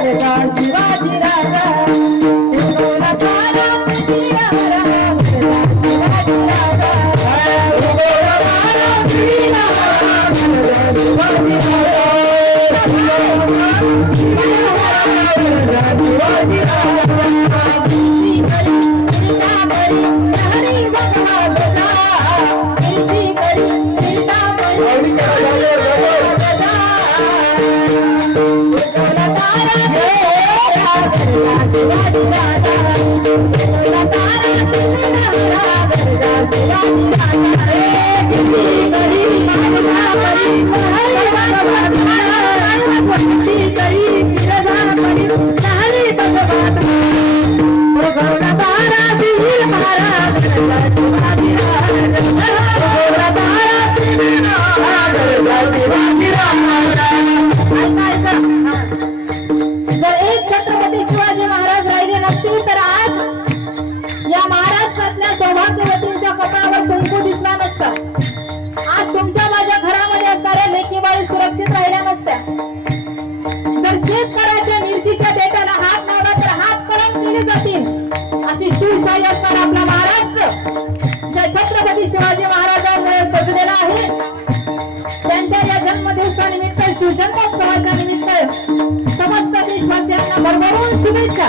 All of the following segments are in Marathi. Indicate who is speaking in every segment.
Speaker 1: सरदार शिवाजी राजा कलम केले जातील अशी शिवशाही असणार आपला महाराष्ट्र. ज्या छत्रपती शिवाजी महाराजांमुळे सजलेला आहे. त्यांच्या या जन्मदिवसानिमित्त शिवजन्मोत्सवाच्या निमित्त समस्त देशवासियांना भरभरून शुभेच्छा.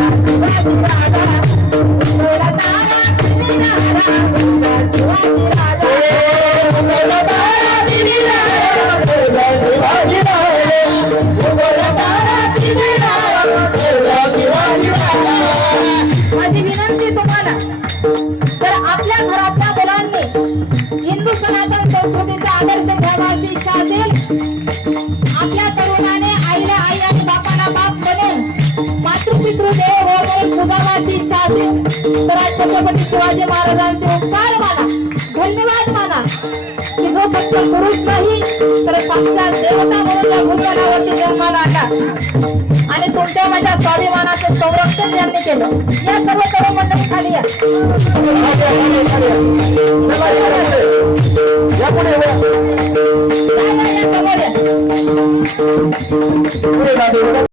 Speaker 1: घरातल्या मुलांनी हिंदू सनातन संस्कृतीचा आदर्श घ्यावाची इच्छा असेल आपल्या तरुणाने आईला आई आणि बापाला बाप म्हणून मातृपितृ देव हो म्हणून इच्छा असेल. तर आज छत्रपती शिवाजी महाराजांचे उपकार माना धन्यवाद माना की जो फक्त पुरुष नाही तर साक्षात देवता म्हणून या भूतलावरती जन्माला आला. आणि कोणत्या माझ्या स्वाभिमानाचे संरक्षण त्यांनी केलं. या सर्व सर्व मंडळी खाली या. या